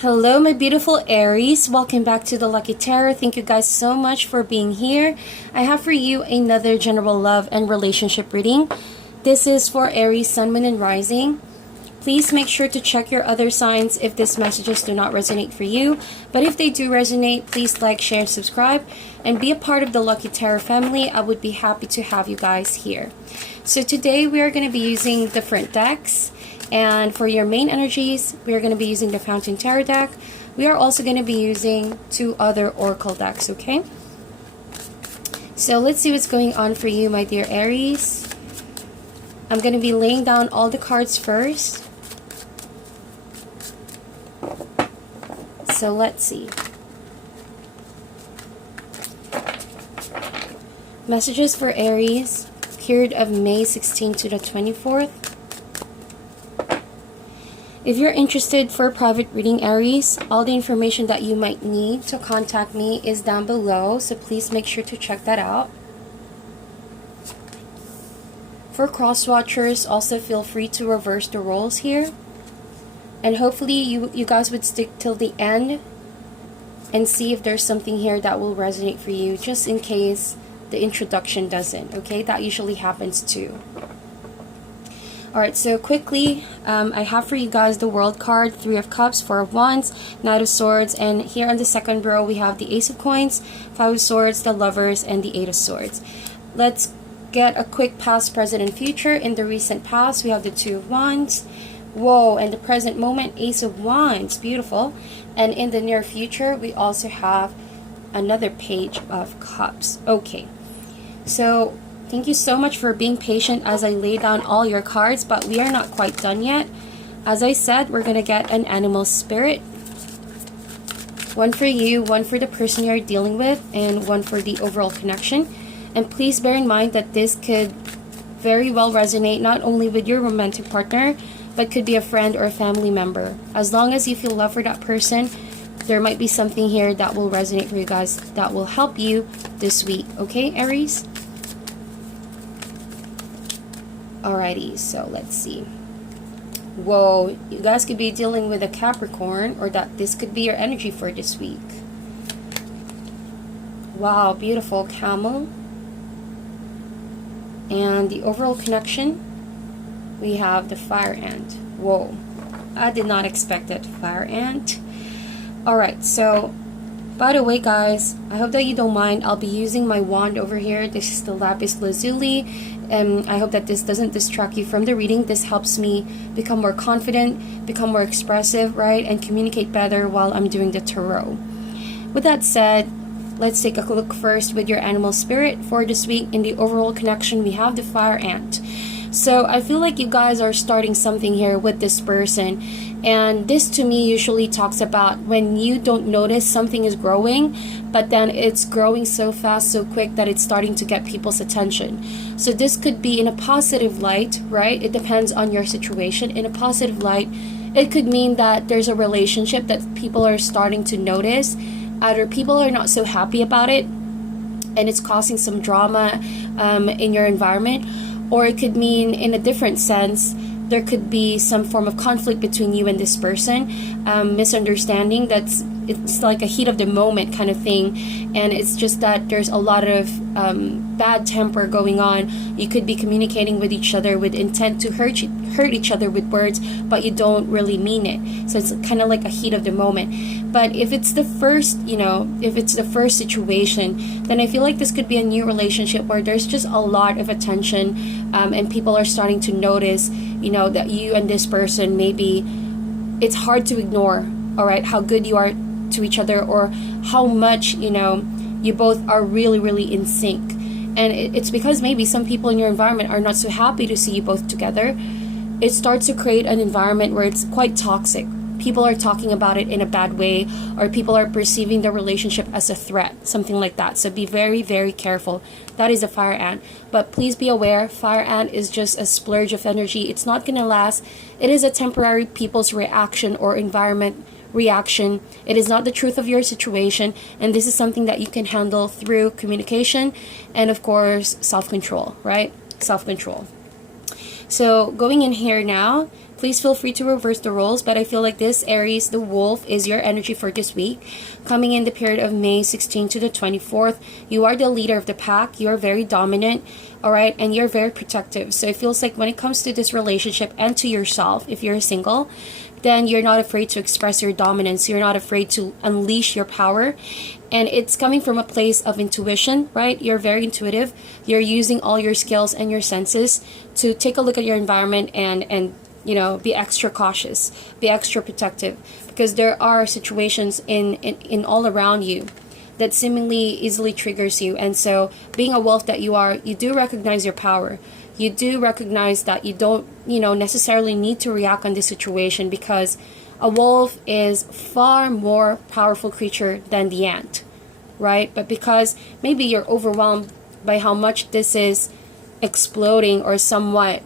Hello, my beautiful Aries. Welcome back to the Lucky Tarot. Thank you guys so much for being here. I have for you another general love and relationship reading. This is for Aries, Sun, Moon, and Rising. Please make sure to check your other signs if these messages do not resonate for you. But if they do resonate, please like, share, and subscribe. And be a part of the Lucky Tarot family. I would be happy to have you guys here. So today we are going to be using different decks. And for your main energies, we are going to be using the Foutain Tarot deck. We are also going to be using two other Oracle decks, okay? So let's see what's going on for you, my dear Aries. I'm going to be laying down all the cards first. So let's see. Messages for Aries, period of May 16th to the 24th. If you're interested for a private reading, Aries, all the information that you might need to contact me is down below, so please make sure to check that out. For cross watchers, also feel free to reverse the roles here. And hopefully you guys would stick till the end and see if there's something here that will resonate for you, just in case the introduction doesn't, okay? That usually happens too. Alright, so quickly, I have for you guys the World card, Three of Cups, Four of Wands, Knight of Swords, and here on the second row we have the Ace of Coins, Five of Swords, the Lovers, and the Eight of Swords. Let's get a quick past, present, and future. In the recent past, we have the Two of Wands. Whoa, and the present moment, Ace of Wands. Beautiful. And in the near future, we also have another Page of Cups. Okay, so thank you so much for being patient as I lay down all your cards, but we are not quite done yet. As I said, we're going to get an animal spirit. One for you, one for the person you're dealing with, and one for the overall connection. And please bear in mind that this could very well resonate not only with your romantic partner, but could be a friend or a family member. As long as you feel love for that person, there might be something here that will resonate for you guys that will help you this week. Okay, Aries? Alrighty, so let's see. Whoa, you guys could be dealing with a Capricorn, or that this could be your energy for this week. Wow, beautiful camel. And the overall connection, we have the fire ant. Whoa, I did not expect that, fire ant. Alright, so by the way, guys, I hope that you don't mind. I'll be using my wand over here. This is the lapis lazuli. I hope that this doesn't distract you from the reading. This helps me become more confident, become more expressive, right? And communicate better while I'm doing the tarot. With that said, let's take a look first with your animal spirit for this week. In the overall connection, we have the fire ant. So I feel like you guys are starting something here with this person. And this to me usually talks about when you don't notice something is growing, but then it's growing so fast, so quick that it's starting to get people's attention. So this could be in a positive light, right? It depends on your situation. In a positive light, it could mean that there's a relationship that people are starting to notice. Either people are not so happy about it and it's causing some drama in your environment, or it could mean in a different sense, there could be some form of conflict between you and this person, misunderstanding. It's like a heat of the moment kind of thing, and it's just that there's a lot of bad temper going on. You could be communicating with each other with intent to hurt each other with words, but you don't really mean it. So it's kind of like a heat of the moment. But if it's the first, if it's the first situation, then I feel like this could be a new relationship where there's just a lot of attention, and people are starting to notice, that you and this person, maybe it's hard to ignore, all right, how good you are to each other, or how much, you both are really, really in sync. And it's because maybe some people in your environment are not so happy to see you both together. It starts to create an environment where it's quite toxic. People are talking about it in a bad way, or people are perceiving the relationship as a threat, something like that. So be very, very careful. That is a fire ant. But please be aware, fire ant is just a splurge of energy. It's not going to last. It is a temporary people's reaction or environment reaction. It is not the truth of your situation, and this is something that you can handle through communication and, of course, self-control, right? Self-control. So going in here now, please feel free to reverse the roles, but I feel like this Aries, the wolf, is your energy for this week. Coming in the period of May 16th to the 24th, you are the leader of the pack. You're very dominant, all right, and you're very protective. So it feels like when it comes to this relationship and to yourself, if you're single, then you're not afraid to express your dominance. You're not afraid to unleash your power. And it's coming from a place of intuition, right? You're very intuitive. You're using all your skills and your senses to take a look at your environment and you know, be extra cautious, be extra protective, because there are situations in all around you that seemingly easily triggers you. And so being a wolf that you are, you do recognize your power. You do recognize that you don't, you know, necessarily need to react on this situation, because a wolf is far more powerful creature than the ant, right? But because maybe you're overwhelmed by how much this is exploding or somewhat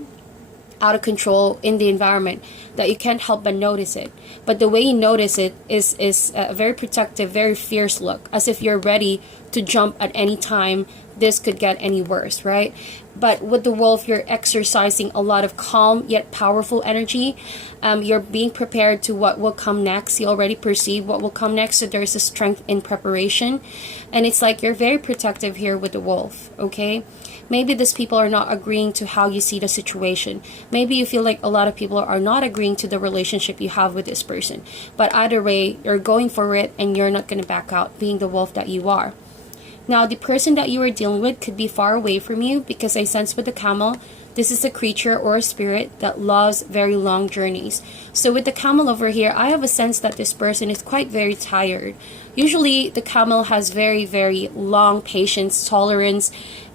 out of control in the environment, that you can't help but notice it. But the way you notice it is a very protective, very fierce look, as if you're ready to jump at any time this could get any worse, right? But with the wolf, you're exercising a lot of calm yet powerful energy. You're being prepared to what will come next. You already perceive what will come next, so there's a strength in preparation. And it's like you're very protective here with the wolf, okay? Maybe these people are not agreeing to how you see the situation. Maybe you feel like a lot of people are not agreeing to the relationship you have with this person. But either way, you're going for it and you're not going to back out, being the wolf that you are. Now, the person that you are dealing with could be far away from you, because I sense with the camel, this is a creature or a spirit that loves very long journeys. So with the camel over here, I have a sense that this person is quite very tired. Usually, the camel has very, very long patience, tolerance,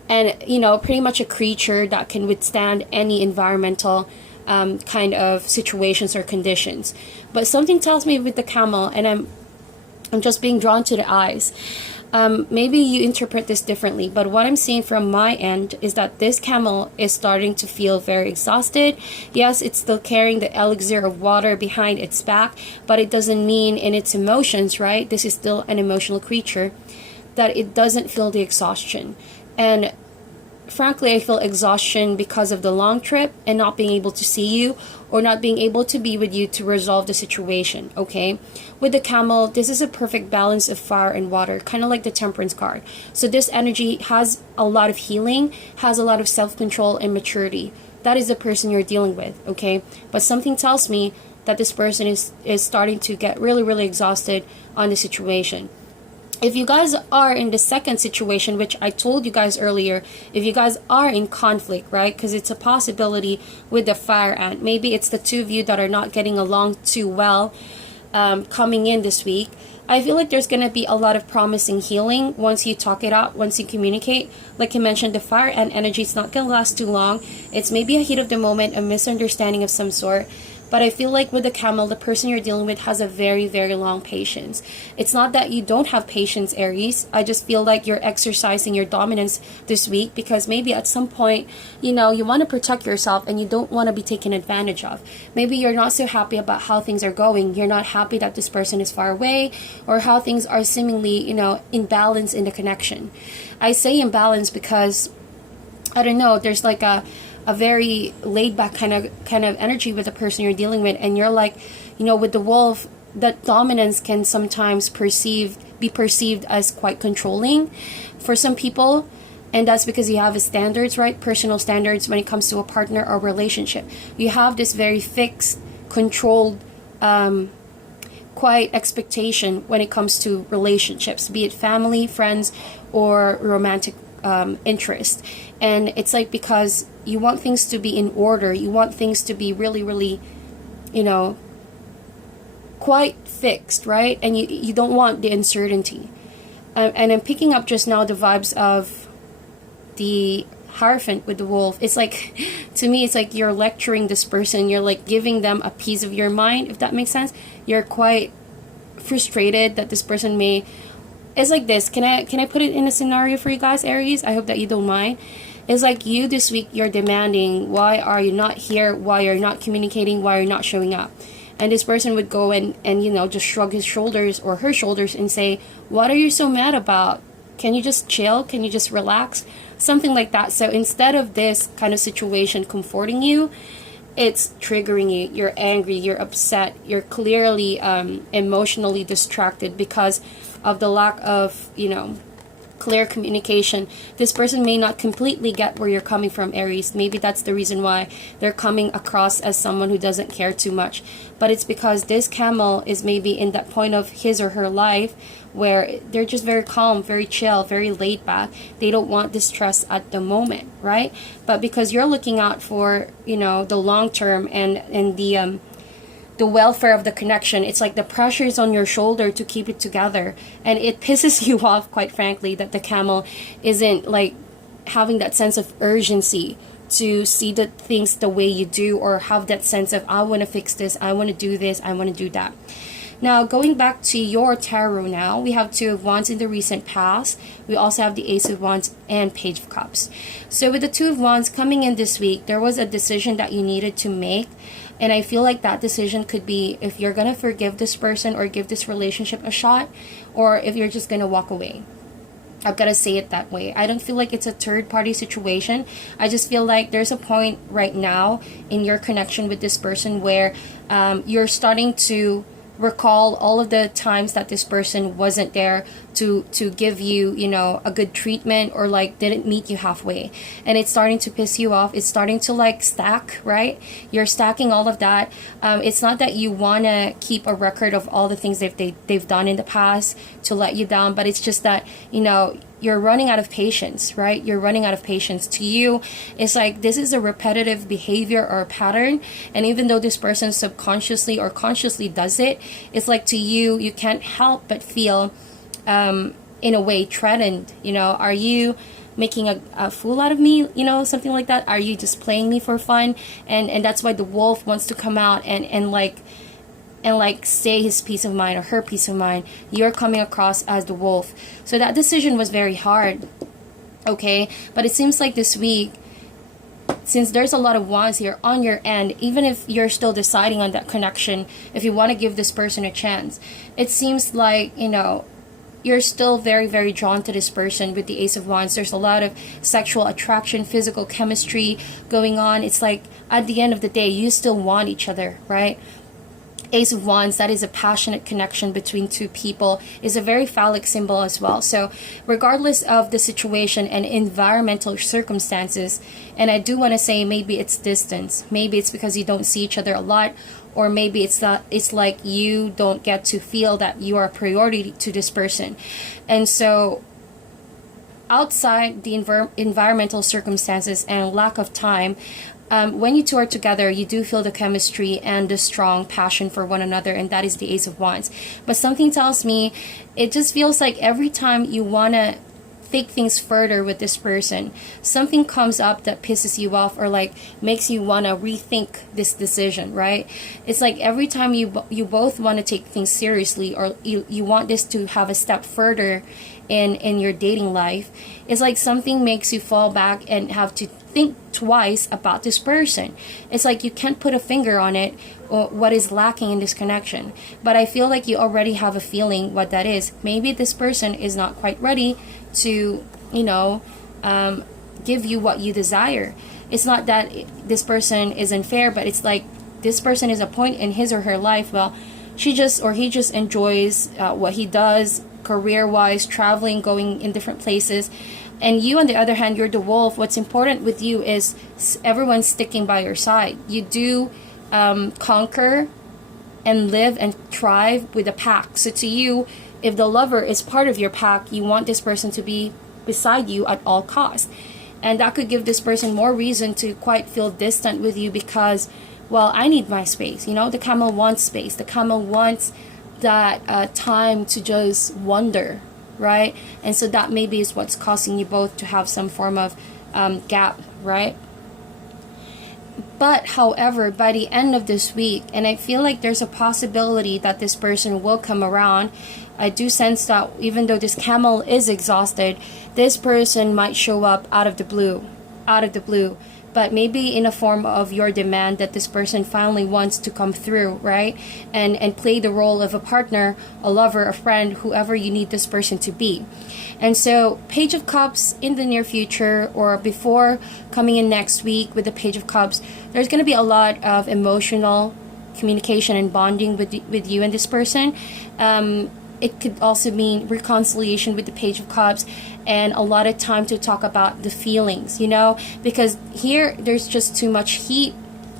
and, you know, pretty much a creature that can withstand any environmental kind of situations or conditions. But something tells me with the camel, and I'm just being drawn to the eyes. Maybe you interpret this differently, but what I'm seeing from my end is that this camel is starting to feel very exhausted. Yes, it's still carrying the elixir of water behind its back, but it doesn't mean in its emotions, right? This is still an emotional creature, that it doesn't feel the exhaustion. And frankly, I feel exhaustion because of the long trip and not being able to see you, or not being able to be with you to resolve the situation, okay? With the camel, this is a perfect balance of fire and water, kind of like the temperance card. So this energy has a lot of healing, has a lot of self-control and maturity. That is the person you're dealing with, okay? But something tells me that this person is starting to get really, really exhausted on the situation. If you guys are in the second situation, which I told you guys earlier, if you guys are in conflict, right? Because it's a possibility with the fire ant. Maybe it's the two of you that are not getting along too well coming in this week. I feel like there's going to be a lot of promising healing once you talk it out, once you communicate. Like I mentioned, the fire ant energy is not going to last too long. It's maybe a heat of the moment, a misunderstanding of some sort. But I feel like with the camel, the person you're dealing with has a very, very long patience. It's not that you don't have patience, Aries. I just feel like you're exercising your dominance this week, because maybe at some point, you know, you want to protect yourself and you don't want to be taken advantage of. Maybe you're not so happy about how things are going. You're not happy that this person is far away, or how things are seemingly, you know, imbalance in the connection. I say imbalance because, I don't know, there's like a very laid back kind of energy with the person you're dealing with, and you're like, you know, with the wolf, that dominance can sometimes be perceived as quite controlling for some people, and that's because you have standards, right? Personal standards when it comes to a partner or relationship. You have this very fixed, controlled, quite expectation when it comes to relationships, be it family, friends, or romantic interest. And it's like, because you want things to be in order, you want things to be really, really, you know, quite fixed, right? And you don't want the uncertainty. And I'm picking up just now the vibes of the Hierophant with the wolf. It's like, to me, it's like you're lecturing this person. You're like giving them a piece of your mind, if that makes sense. You're quite frustrated that this person may... It's like this. Can I put it in a scenario for you guys, Aries? I hope that you don't mind. It's like you this week, you're demanding, why are you not here? Why you're not communicating? Why you're not showing up? And this person would go and you know, just shrug his shoulders or her shoulders and say, what are you so mad about? can you just chill? Can you just relax? Something like that. So instead of this kind of situation comforting you, it's triggering you. You're angry, you're upset, you're clearly emotionally distracted because of the lack of, clear communication. This person may not completely get where you're coming from, Aries. Maybe that's the reason why they're coming across as someone who doesn't care too much. But it's because this camel is maybe in that point of his or her life where they're just very calm, very chill, very laid back. They don't want distress at the moment, right? But because you're looking out for, the long term and the welfare of the connection, it's like the pressure is on your shoulder to keep it together, and it pisses you off, quite frankly, that the camel isn't like having that sense of urgency to see the things the way you do, or have that sense of, I want to fix this, I want to do this, I want to do that. Now, going back to your tarot now, we have Two of Wands in the recent past. We also have the Ace of Wands and Page of Cups. So with the Two of Wands coming in this week, there was a decision that you needed to make. And I feel like that decision could be if you're going to forgive this person or give this relationship a shot, or if you're just going to walk away. I've got to say it that way. I don't feel like it's a third party situation. I just feel like there's a point right now in your connection with this person where you're starting to recall all of the times that this person wasn't there to give you, a good treatment, or like didn't meet you halfway, and it's starting to piss you off. It's starting to like stack, right? You're stacking all of that. It's not that you want to keep a record of all the things they've done in the past to let you down, but it's just that, you're running out of patience, right? You're running out of patience. To you, it's like this is a repetitive behavior or a pattern, and even though this person subconsciously or consciously does it, it's like to you, you can't help but feel in a way threatened. Are you making a fool out of me, something like that? Are you just playing me for fun? And that's why the wolf wants to come out and say his peace of mind or her peace of mind. You're coming across as the wolf. So that decision was very hard, okay? But it seems like this week, since there's a lot of wands here on your end, even if you're still deciding on that connection, if you want to give this person a chance, it seems like, you're still very, very drawn to this person with the Ace of Wands. There's a lot of sexual attraction, physical chemistry going on. It's like at the end of the day, you still want each other, right? Ace of Wands, that is a passionate connection between two people, is a very phallic symbol as well. So regardless of the situation and environmental circumstances, and I do want to say maybe it's distance, maybe it's because you don't see each other a lot, or maybe it's like you don't get to feel that you are a priority to this person. And so outside the environmental circumstances and lack of time, when you two are together, you do feel the chemistry and the strong passion for one another, and that is the Ace of Wands. But something tells me, it just feels like every time you want to take things further with this person, something comes up that pisses you off, or like makes you want to rethink this decision, right? It's like every time you both want to take things seriously, or you want this to have a step further in your dating life, it's like something makes you fall back and have to think twice about this person. It's like you can't put a finger on it, or what is lacking in this connection. But I feel like you already have a feeling what that is. Maybe this person is not quite ready to, give you what you desire. It's not that this person is unfair, but it's like this person is a point in his or her life, well, he just enjoys what he does career-wise, traveling, going in different places. And you, on the other hand, you're the wolf. What's important with you is everyone sticking by your side. You do conquer and live and thrive with a pack. So to you, if the lover is part of your pack, you want this person to be beside you at all costs. And that could give this person more reason to quite feel distant with you because, well, I need my space. The camel wants space. The camel wants that time to just wonder, right? And so that maybe is what's causing you both to have some form of gap, right? But however, by the end of this week, and I feel like there's a possibility that this person will come around, I do sense that even though this camel is exhausted, this person might show up out of the blue, but maybe in a form of your demand that this person finally wants to come through, right? And play the role of a partner, a lover, a friend, whoever you need this person to be. And so Page of Cups in the near future, or before coming in next week with the Page of Cups, there's going to be a lot of emotional communication and bonding with you and this person. It could also mean reconciliation with the Page of Cups, and a lot of time to talk about the feelings, you know, because here there's just too much heat,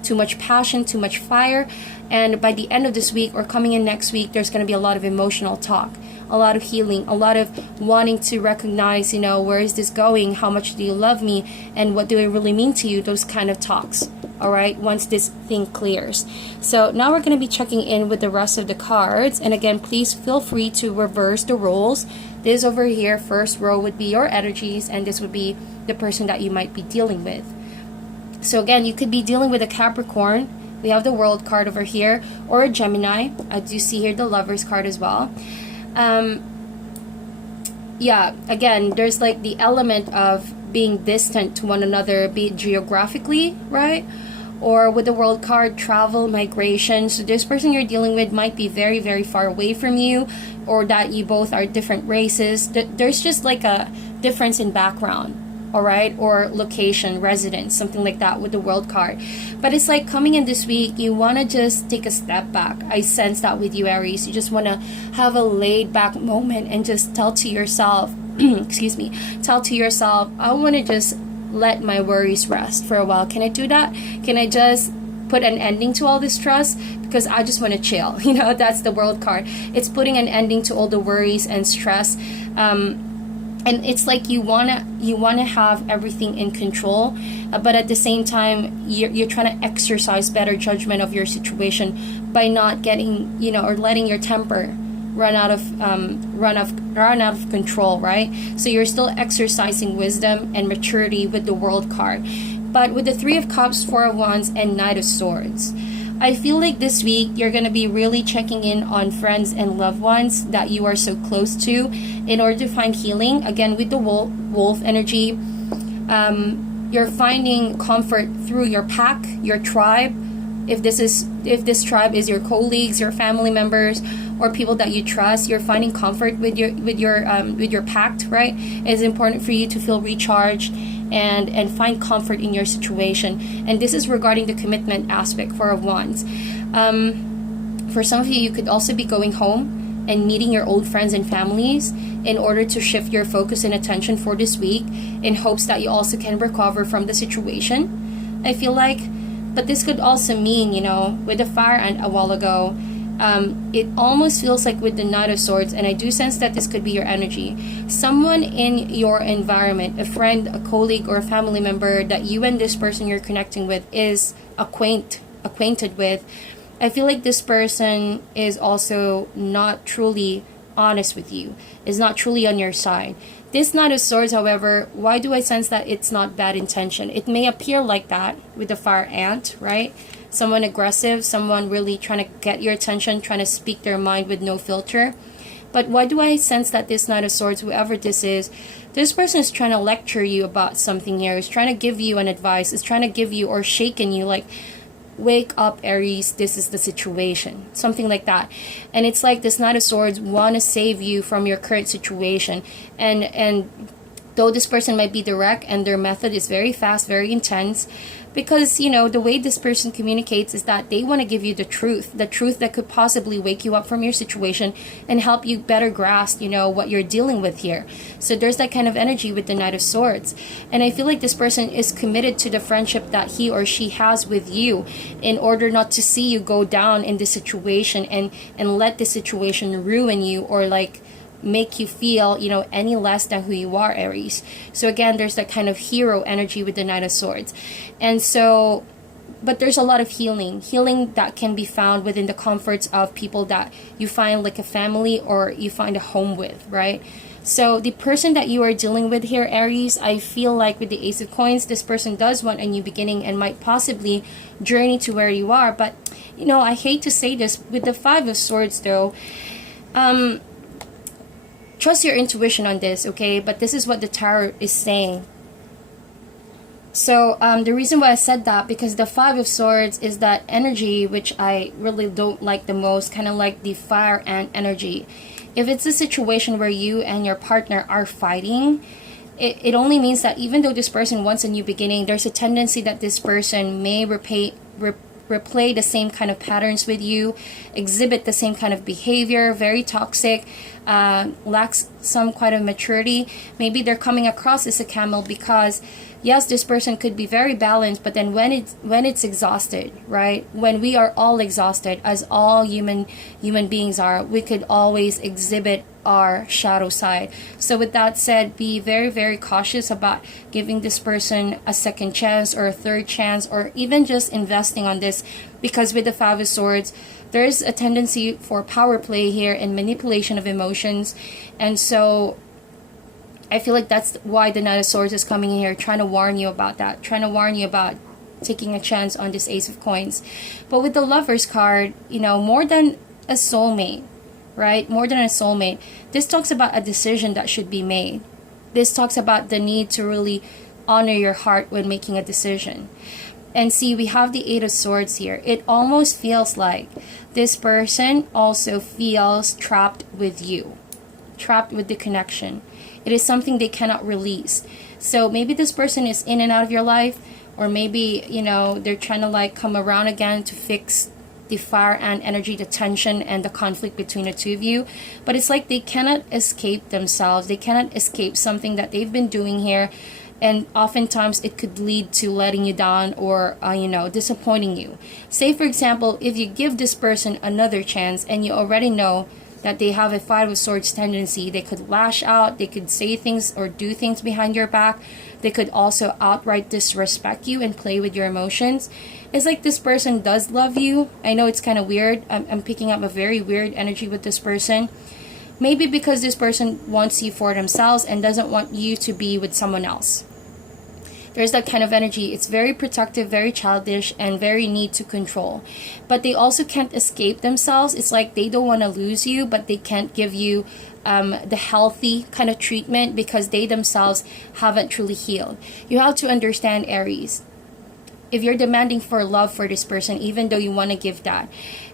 too much passion, too much fire. And by the end of this week or coming in next week, there's going to be a lot of emotional talk, a lot of healing, a lot of wanting to recognize, you know, where is this going? How much do you love me? And what do I really mean to you? Those kind of talks. All right, once this thing clears. So now we're going to be checking in with the rest of the cards. And again, please feel free to reverse the roles. This over here, first row would be your energies, and this would be the person that you might be dealing with. So again, you could be dealing with a Capricorn. We have the World card over here, or a Gemini. I do see here the Lovers card as well. Yeah, again, there's like the element of being distant to one another, be it geographically, right? Or with the World card, travel, migration. So this person you're dealing with might be very, very far away from you, or that you both are different races. There's just like a difference in background. All right, or location, residence, something like that with the World card. But it's like coming in this week, you want to just take a step back. I sense that with you, Aries. You just want to have a laid back moment and just tell to yourself, excuse me, tell to yourself, I want to just let my worries rest for a while. Can I do that? Can I just put an ending to all this stress? Because I just want to chill. You know, that's the World card. It's putting an ending to all the worries and stress. And it's like you wanna have everything in control, but at the same time you're trying to exercise better judgment of your situation by not getting, you know, or letting your temper run out of control, right? So you're still exercising wisdom and maturity with the World card. But with the Three of Cups, Four of Wands, and Knight of Swords, I feel like this week you're going to be really checking in on friends and loved ones that you are so close to in order to find healing. Again, with the wolf energy, you're finding comfort through your pack, your tribe. If this tribe is your colleagues, your family members, or people that you trust, you're finding comfort with your pact, right? It's important for you to feel recharged and find comfort in your situation. And this is regarding the commitment aspect, Four of Wands. For some of you, you could also be going home and meeting your old friends and families in order to shift your focus and attention for this week, in hopes that you also can recover from the situation, I feel like. But this could also mean, you know, with the Fire Ant a while ago, it almost feels like with the Knight of Swords, and I do sense that this could be your energy. Someone in your environment, a friend, a colleague, or a family member that you and this person you're connecting with is acquainted with. I feel like this person is also not truly honest with you, is not truly on your side. This Knight of Swords, however, why do I sense that it's not bad intention? It may appear like that with the Fire Ant, right? Someone aggressive, someone really trying to get your attention, trying to speak their mind with no filter. But why do I sense that this Knight of Swords, whoever this person is trying to lecture you about something here, is trying to give you an advice, is trying to give you or shaking you like, wake up, Aries, this is the situation, something like that. And it's like this Knight of Swords want to save you from your current situation, and though this person might be direct and their method is very fast, very intense, because, you know, the way this person communicates is that they want to give you the truth that could possibly wake you up from your situation and help you better grasp, you know, what you're dealing with here. So there's that kind of energy with the Knight of Swords. And I feel like this person is committed to the friendship that he or she has with you in order not to see you go down in this situation and let the situation ruin you, or like make you feel, you know, any less than who you are, Aries. So again, there's that kind of hero energy with the Knight of Swords. And so, but there's a lot of healing that can be found within the comforts of people that you find like a family or you find a home with, right? So the person that you are dealing with here, Aries, I feel like with the Ace of Coins, this person does want a new beginning and might possibly journey to where you are. But, you know, I hate to say this, with the Five of Swords though, trust your intuition on this, okay? But this is what the tarot is saying. So the reason why I said that, because the Five of Swords is that energy which I really don't like the most, kind of like the fire ant energy. If it's a situation where you and your partner are fighting, it only means that even though this person wants a new beginning, there's a tendency that this person may replay the same kind of patterns with you, exhibit the same kind of behavior, very toxic, lacks some kind of maturity. Maybe they're coming across as a camel because, yes, this person could be very balanced, but then when it's exhausted, right? When we are all exhausted, as all human beings are, we could always exhibit our shadow side. So with that said, be very, very cautious about giving this person a second chance or a third chance, or even just investing on this, because with the Five of Swords, there's a tendency for power play here and manipulation of emotions. And so I feel like that's why the Knight of Swords is coming in here, trying to warn you about that, trying to warn you about taking a chance on this Ace of Coins. But with the Lovers card, you know, more than a soulmate, right? More than a soulmate, this talks about a decision that should be made. This talks about the need to really honor your heart when making a decision. And see, we have the Eight of Swords here. It almost feels like this person also feels trapped with you, trapped with the connection. It is something they cannot release. So maybe this person is in and out of your life, or maybe, you know, they're trying to like come around again to fix the fire and energy, the tension and the conflict between the two of you. But it's like they cannot escape themselves. They cannot escape something that they've been doing here. And oftentimes it could lead to letting you down, or you know, disappointing you. Say for example, if you give this person another chance and you already know that they have a Five of Swords tendency, they could lash out, they could say things or do things behind your back, they could also outright disrespect you and play with your emotions. It's like this person does love you. I know it's kind of weird. I'm picking up a very weird energy with this person. Maybe because this person wants you for themselves and doesn't want you to be with someone else. There's that kind of energy. It's very protective, very childish, and very need to control. But they also can't escape themselves. It's like they don't want to lose you, but they can't give you the healthy kind of treatment because they themselves haven't truly healed. You have to understand, Aries, if you're demanding for love for this person, even though you want to give that,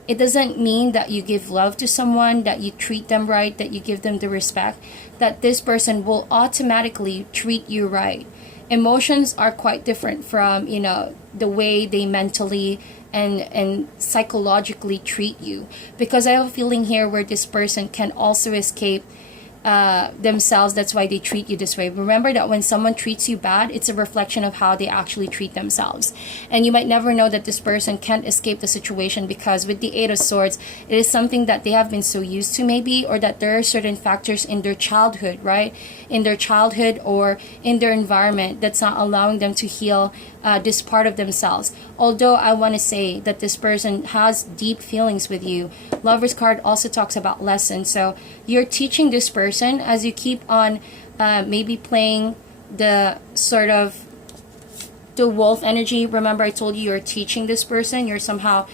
it doesn't mean that you give love to someone, that you treat them right, that you give them the respect, that this person will automatically treat you right. Emotions are quite different from, you know, the way they mentally and psychologically treat you. Because I have a feeling here where this person can also escape themselves. That's why they treat you this way. Remember that when someone treats you bad, it's a reflection of how they actually treat themselves. And you might never know that this person can't escape the situation, because with the Eight of Swords, it is something that they have been so used to, maybe, or that there are certain factors in their childhood, right? In their childhood or in their environment that's not allowing them to heal this part of themselves. Although I want to say that this person has deep feelings with you. Lover's card also talks about lessons. So you're teaching this person as you keep on maybe playing the sort of the wolf energy. Remember, I told you you're teaching this person. You're somehow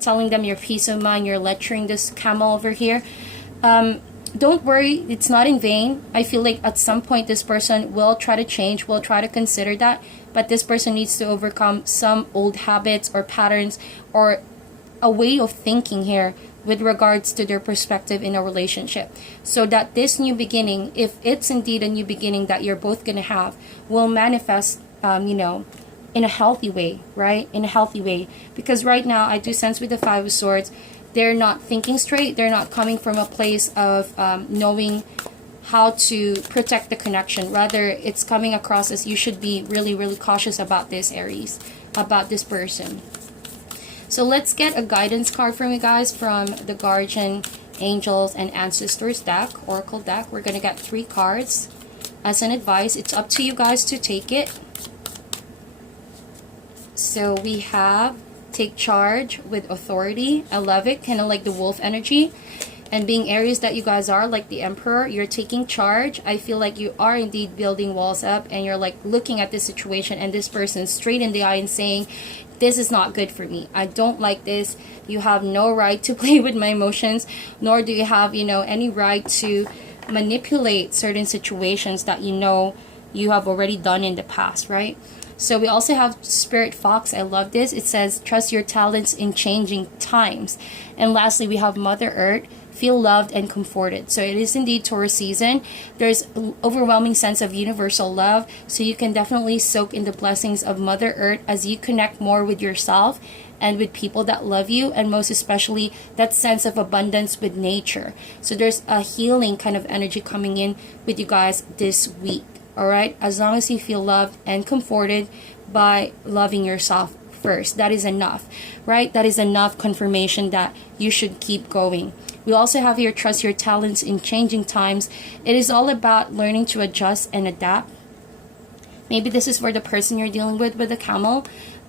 telling them your peace of mind. You're lecturing this camel over here. Don't worry, it's not in vain. I feel like at some point this person will try to change, will try to consider that, but this person needs to overcome some old habits or patterns or a way of thinking here with regards to their perspective in a relationship, so that this new beginning, if it's indeed a new beginning that you're both going to have, will manifest, you know, in a healthy way, right? In a healthy way. Because right now, I do sense with the Five of Swords, they're not thinking straight. They're not coming from a place of knowing how to protect the connection. Rather, it's coming across as you should be really, really cautious about this, Aries, about this person. So let's get a guidance card from you guys from the Guardian, Angels, and Ancestors deck, Oracle deck. We're going to get 3 cards as an advice. It's up to you guys to take it. So we have take charge with authority. I love it, kind of like the wolf energy. And being Aries that you guys are, like the Emperor, you're taking charge. I feel like you are indeed building walls up, and you're like looking at this situation and this person straight in the eye and saying, this is not good for me. I don't like this. You have no right to play with my emotions, nor do you have, you know, any right to manipulate certain situations that you know you have already done in the past, right? So we also have Spirit Fox. I love this. It says, trust your talents in changing times. And lastly, we have Mother Earth. Feel loved and comforted. So it is indeed Taurus season. There's an overwhelming sense of universal love. So you can definitely soak in the blessings of Mother Earth as you connect more with yourself and with people that love you, and most especially that sense of abundance with nature. So there's a healing kind of energy coming in with you guys this week. All right, as long as you feel loved and comforted by loving yourself first, that is enough, right? That is enough confirmation that you should keep going. We also have here, trust your talents in changing times. It is all about learning to adjust and adapt. Maybe this is for the person you're dealing with the camel.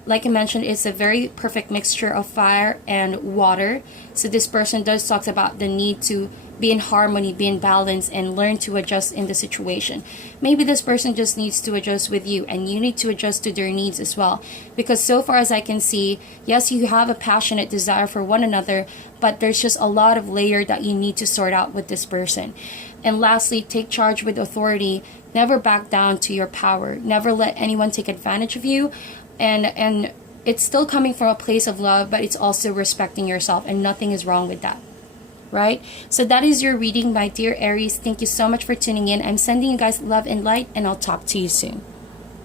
Like I mentioned, it's a very perfect mixture of fire and water. So this person does talk about the need to be in harmony, be in balance, and learn to adjust in the situation. Maybe this person just needs to adjust with you, and you need to adjust to their needs as well. Because so far as I can see, yes, you have a passionate desire for one another, but there's just a lot of layer that you need to sort out with this person. And lastly, take charge with authority. Never back down to your power. Never let anyone take advantage of you. And it's still coming from a place of love, but it's also respecting yourself, and nothing is wrong with that. Right? So that is your reading, my dear Aries. Thank you so much for tuning in. I'm sending you guys love and light, and I'll talk to you soon.